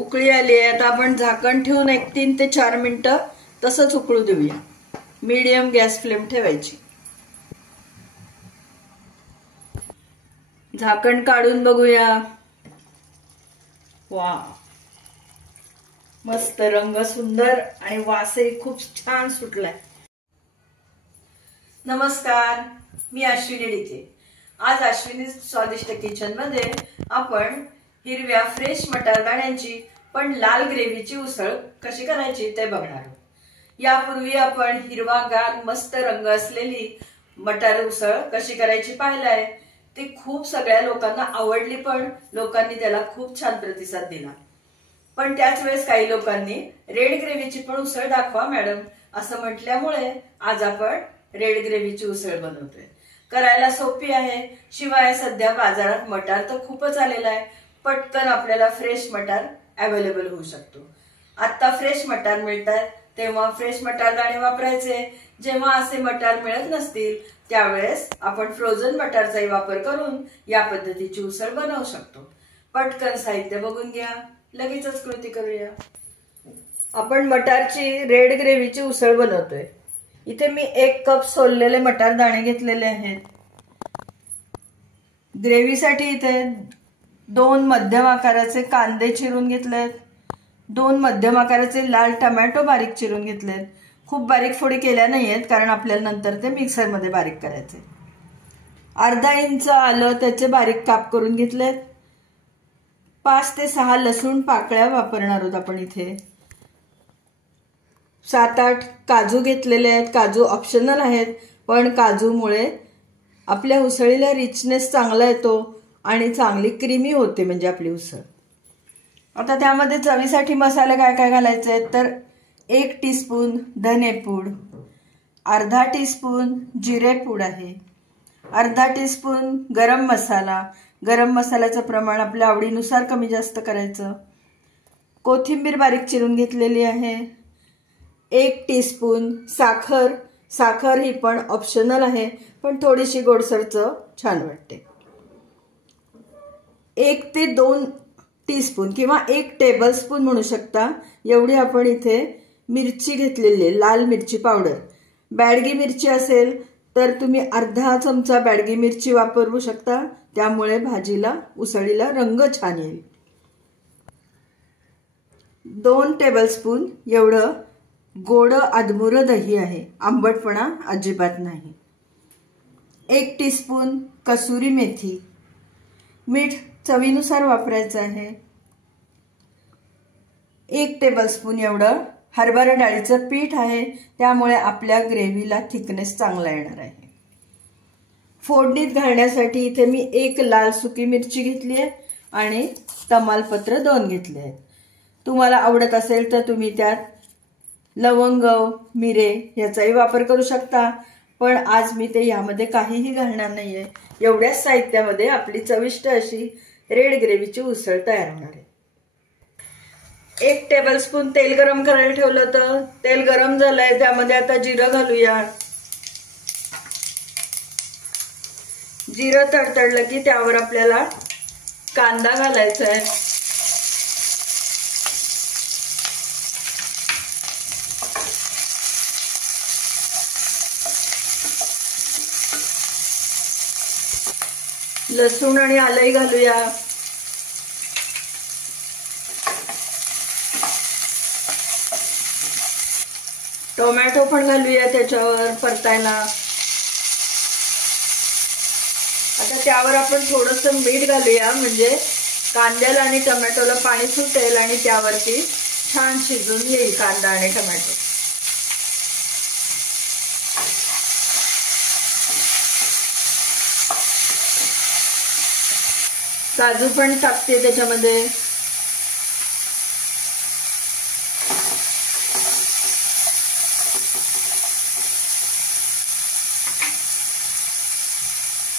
उकळी आली आहे। आता आपण झाकण ठेवून एक 3 ते 4 मिनिटं तसंच उकळू देऊया। मीडियम गॅस फ्लेम ठेवायची। झाकण काढून बघूया। वा, मस्त रंग सुंदर आणि वासही खूप छान सुटलाय। नमस्कार, मी अश्विनी डिके। आज अश्विनी स्वादिष्ट किचन मध्ये आपण हिरव्या फ्रेश मटार दाण्यांची पण लाल ग्रेव्हीची उसळ कशी करायची ते बघणार आहोत। यापूर्वी आपण हिरवागार मस्त रंग असलेली मटार उसळ कशी करायची पाहिलाय। ती खूप सगळ्या लोकांना आवडली, पण लोकांनी त्याला खूप छान प्रतिसाद दिला। पण त्याच वेळेस काही लोकांनी रेड ग्रेव्हीची पण उसळ दाखवा मॅडम असं म्हटल्यामुळे आज आपण रेड ग्रेव्हीची उसळ बनवतोय। करायला सोपी आहे, शिवाय सध्या बाजारात मटार तर खूपच आलेला आहे। पटकन आपल्याला फ्रेश मटार अवेलेबल होऊ शकतो। आता फ्रेश मटार मिळतात तेव्हा फ्रेश मटार दाणे वापरायचे। जेव्हा असे मटार मिळत नसतील त्यावेळेस आपण फ्रोझन मटारचाही वापर करून या पद्धतीची उसळ बनवू शकतो। पटकन साहित्य बघून घ्या, लगेचच कृती करूया। आपण मटारची रेड ग्रेव्हीची उसळ बनवतोय। इथे मी 1 कप सोललेले मटार दाणे घेतलेले आहेत। ग्रेव्हीसाठी इथे 2 मध्यम आकाराचे कांदे चिरून घेतलेत। 2 मध्यम आकाराचे लाल टोमॅटो बारीक चिरून घेतलेत। खूप बारीक फोडी केल्या नाहीयेत कारण आपल्याला नंतर ते मिक्सर मध्ये बारीक करायचे। अर्धा इंच आलं त्याचे बारीक काप करून घेतलेत। 5 ते 6 लसूण पाकळ्या वापरणार आहोत आपण इथे। 7-8 काजू घेतलेले आहेत। काजू ऑप्शनल आहेत, पण काजूमुळे आपल्या उसळीला रिचनेस चांगला येतो आणि चांगली क्रीमी होते म्हणजे आपली उसळ। आता त्यामध्ये चवीसाठी मसाले काय काय घालायचे आहेत तर 1 टीस्पून धनेपूड, अर्धा टीस्पून जिरेपूड आहे, अर्धा टीस्पून गरम मसाला। गरम मसाल्याचं प्रमाण आपल्या आवडीनुसार कमी जास्त करायचं। कोथिंबीर बारीक चिरून घेतलेली आहे। 1 टीस्पून साखर। साखर ही पण ऑप्शनल आहे, पण थोडीशी गोडसर चव छान वाटते। 1 ते 2 टीस्पून किंवा 1 टेबलस्पून म्हणू शकता एवढी आपण इथे मिरची घेतलेली, लाल मिरची पावडर। बॅडगी मिरची असेल तर तुम्ही अर्धा चमचा बॅडगी मिरची वापरू शकता, त्यामुळे भाजीला उसळीला रंग छान येईल। 2 टेबलस्पून एवढं गोड आदमुरं दही आहे, आंबटपणा अजिबात नाही। 1 टीस्पून कसुरी मेथी। मीठ चवीनुसार वापरायचं आहे। 1 टेबलस्पून एवढं हरभरा डाळीचं पीठ आहे, त्यामुळे आपल्या ग्रेव्हीला थिकनेस चांगला येणार आहे। फोडणीत घालण्यासाठी इथे मी 1 लाल सुकी मिरची घेतली आहे आणि तमालपत्र 2 घेतले आहेत। तुम्हाला आवडत असेल तर तुम्ही त्यात लवंग, मिरे याचाही वापर करू शकता, पण आज मी ते यामध्ये काहीही घालणार नाहीये। एवढ्याच साहित्यामध्ये आपली चविष्ट अशी रेड ग्रेव्हीची उसळ तयार होणार आहे। 1 टेबलस्पून तेल गरम करायला ठेवलं होतं। तेल गरम झालंय, त्यामध्ये आता जिरं घालूया। जिरं तडतडलं की त्यावर आपल्याला कांदा घालायचा आहे। लसूण आणि आलंही घालूया। टोमॅटो पण घालूया त्याच्यावर परतायला। आता त्यावर आपण थोडंसं मीठ घालूया, म्हणजे कांद्याला आणि टोमॅटोला पाणी सुटेल आणि त्यावरती छान शिजून येईल कांदा आणि टोमॅटो। काजू पण टाकते त्याच्यामध्ये।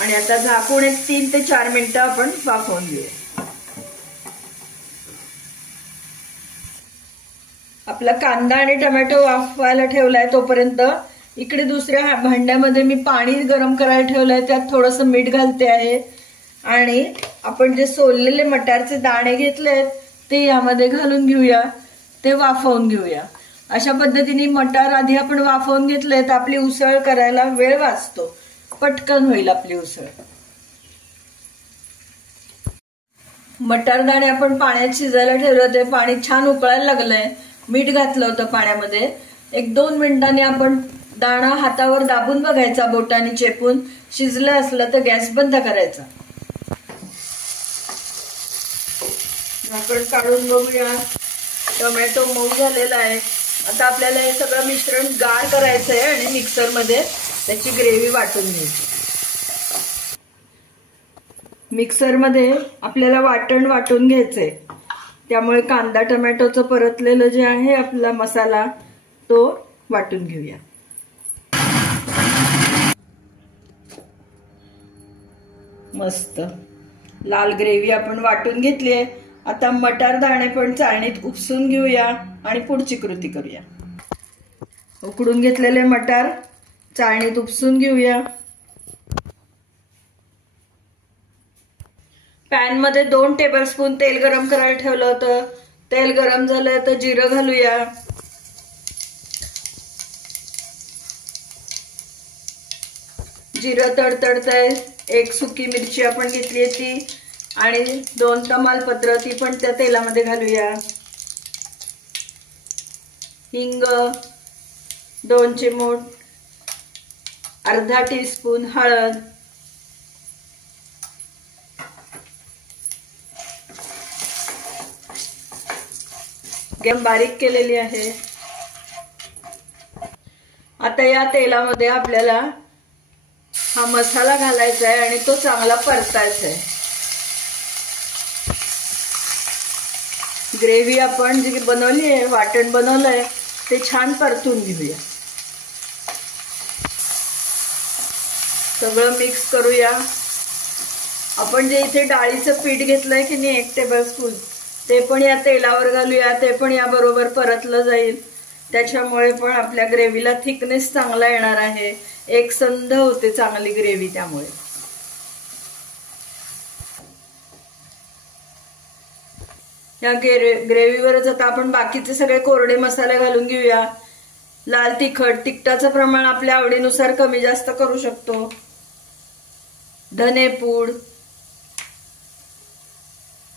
आणि आता झाकून एक 3 ते 4 मिनिटं आपण वाफवून घेऊया। आपला कांदा आणि टोमॅटो वाफवायला ठेवलाय, तोपर्यंत इकडे दुसऱ्या भांड्यामध्ये मी पाणी गरम करायला ठेवलंय, त्यात थोडंसं मीठ घालते आहे आणि आपण जे सोललेले मटारचे दाणे घेतलेत ते यामध्ये घालून घेऊया, ते वाफवून घेऊया। अशा पद्धतीने मटार आधी आपण वाफवून घेतले तर आपली उसळ करायला वेळ वाचतो, पटकन होईल आपली उसळ। मटार दाणे आपण पाण्यात शिजायला ठेवले होते, पाणी छान उकळायला लागलंय, मीठ घातलं होतं पाण्यामध्ये। 1-2 मिनिटांनी आपण दाणा हातावर दाबून बघायचा, बोटाने चेपून, शिजलं असलं तर गॅस बंद करायचा। झाकण काढून बघूया, टोमॅटो मऊ झालेला आहे। आता आपल्याला हे सगळं मिश्रण गार करायचंय आणि मिक्सर मध्ये त्याची ग्रेव्ही वाटून घ्यायची। मिक्सर मध्ये आपल्याला वाटून घ्यायचंय, त्यामुळे कांदा टोमॅटोचं परतलेलं जे आहे आपला मसाला तो वाटून घेऊया। मस्त लाल ग्रेव्ही आपण वाटून घेतली आहे। आता मटार दाणे पण चाळणीत उपसून घेऊया आणि पुढची कृती करूया। उकडून घेतलेले मटार चाळणीत उपसून घेऊया। पॅन मध्ये 2 टेबलस्पून तेल गरम करायला ठेवलं होतं, तेल गरम झालं तर जिरं घालूया। जिरं तडतडतंय, 1 सुकी मिरची आपण घेतली ती आणि 2 तमालपत्र ती पण त्या तेलामध्ये घालूया। हिंग 2 चिमूट, अर्धा टीस्पून हळद, गॅस बारीक केलेली आहे। आता या तेलामध्ये आपल्याला हा मसाला घालायचा आहे आणि तो चांगला परतायचा आहे। ग्रेव्ही आपण जी बनवली आहे, वाटण बनवलंय, ते छान परतून घेऊया। सगळं मिक्स करूया। आपण जे इथे डाळीचं पीठ घेतलंय की नाही 1 टेबलस्पून, ते पण या तेलावर घालूया, ते पण या बरोबर परतलं जाईल। त्याच्यामुळे पण आपल्या ग्रेव्हीला थिकनेस चांगला येणार आहे, एकसंध होते चांगली ग्रेव्ही। त्यामुळे या ग्रेव्हीवरच आता आपण बाकीचे सगळे कोरडे मसाले घालून घेऊया। लाल तिखट, तिखटाचं प्रमाण आपल्या आवडीनुसार कमी जास्त करू शकतो। धनेपूड,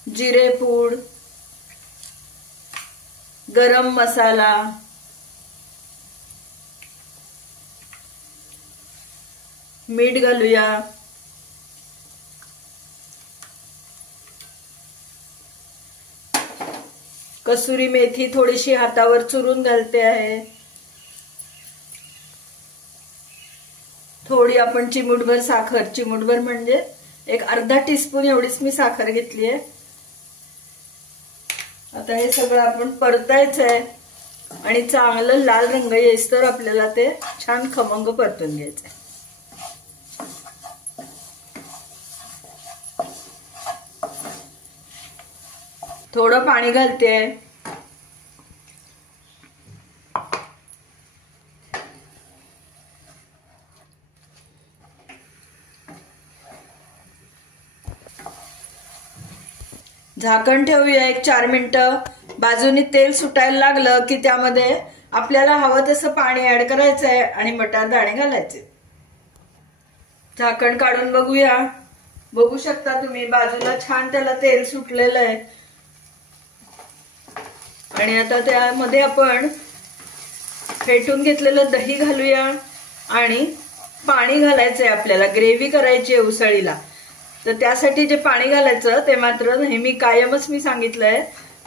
जिरेपूड, गरम मसाला, मीठ घालूया। कसुरी मेथी थोडीशी हातावर चुरून घालते आहे। थोडी आपण चिमूटभर साखर, चिमूटभर म्हणजे 1 अर्धा टीस्पून एवढीच मी साखर घेतली आहे। आता हे सगळं आपण परतायचं आहे आणि चांगलं लाल रंग येईस्तोवर आपल्याला ते छान खमंग परतून घ्यायचं आहे। थोडं पाणी घालते, झाकण ठेवूया 1-4 मिनिटं। बाजूनी तेल सुटायला लागलं की त्यामध्ये आपल्याला हवं तसं पाणी ऍड करायचंय आणि मटार दाणे घालायचे। झाकण काढून बघूया, बघू शकता तुम्ही बाजूला छान त्याला तेल सुटलेलं आहे। आणि आता त्यामध्ये आपण फेटून घेतलेलं दही घालूया आणि पाणी घालायचंय। आपल्याला ग्रेव्ही करायची आहे उसळीला, तर त्यासाठी जे पाणी घालायचं ते मात्र नेहमी कायमच मी सांगितलंय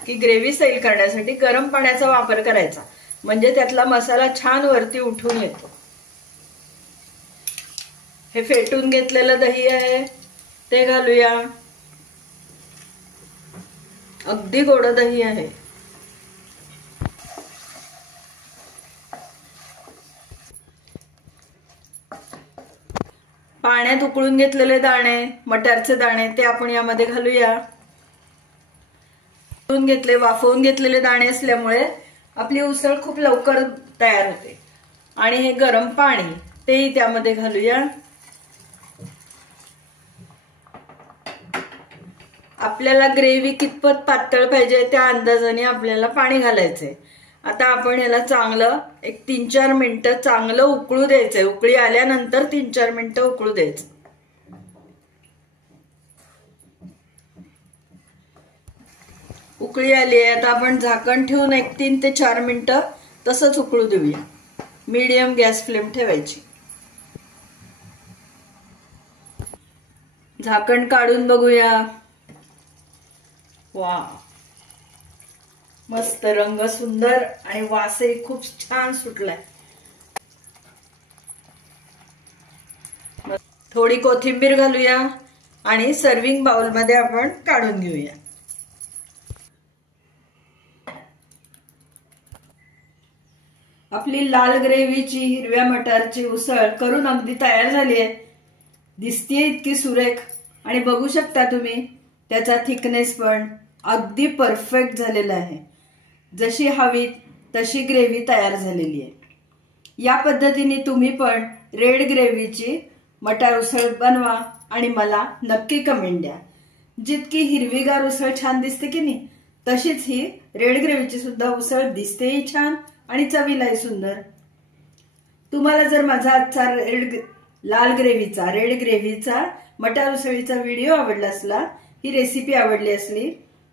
की ग्रेव्ही सैल करण्यासाठी गरम पाण्याचा वापर करायचा, म्हणजे त्यातला मसाला छान वरती उठून येतो। हे फेटून घेतलेलं दही आहे ते घालूया, अगदी गोड दही आहे। पाण्यात उकळून घेतलेले दाणे, मटारचे दाणे ते आपण यामध्ये घालूया। वाफवून घेतलेले दाणे असल्यामुळे आपली उसळ खूप लवकर तयार होते। आणि हे गरम पाणी तेही त्यामध्ये घालूया। आपल्याला ग्रेव्ही कितपत पातळ पाहिजे त्या अंदाजाने आपल्याला पाणी घालायचंय। आता आपण याला चांगलं एक 3-4 मिनिटं चांगलं उकळू द्यायचंय। उकळी आल्यानंतर 3-4 मिनिटं उकळू द्यायचं। उकळी आली आहे, आता आपण झाकण ठेवून एक 3 ते 4 मिनिटं तसंच उकळू देऊया। मीडियम गॅस फ्लेम ठेवायची। झाकण काढून बघूया। वा, मस्त रंग सुंदर आणि वासही खूप छान सुटलाय। थोडी कोथिंबीर घालूया आणि सर्विंग बाउल मध्ये आपण काढून घेऊया। आपली लाल ग्रेव्हीची हिरव्या मटारची उसळ करून अगदी तयार झाली आहे। दिसतीये इतकी सुरेख आणि बघू शकता तुम्ही त्याचा थिकनेस पण अगदी परफेक्ट झालेला आहे। जशी हवी तशी ग्रेव्ही तयार झालेली आहे। या पद्धतीने तुम्ही पण रेड ग्रेव्हीची मटार उसळ बनवा आणि मला नक्की कमेंट द्या। जितकी हिरवीगार उसळ छान दिसते की नाही, तशीच ही रेड ग्रेव्हीची सुद्धा उसळ दिसतेही छान आणि चवीलाही सुंदर। तुम्हाला जर माझा आजचा रेड ग्रेव्हीचा मटार उसळीचा व्हिडिओ आवडला असला, ही रेसिपी आवडली असली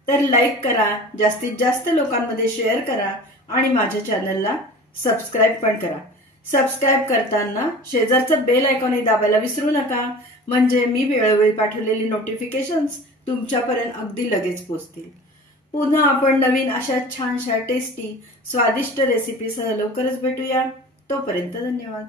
तर लाईक करा, जास्तीत जास्त लोकांमध्ये शेअर करा आणि माझ्या चॅनलला सबस्क्राईब पण करा। सबस्क्राईब करताना शेजारचं बेल आयकॉनही दाबायला विसरू नका, म्हणजे मी वेळोवेळी पाठवलेली नोटिफिकेशन्स तुमच्यापर्यंत अगदी लगेच पोहोचतील। पुन्हा आपण नवीन अशा छानशा टेस्टी स्वादिष्ट रेसिपीसह लवकरच भेटूया। तोपर्यंत धन्यवाद।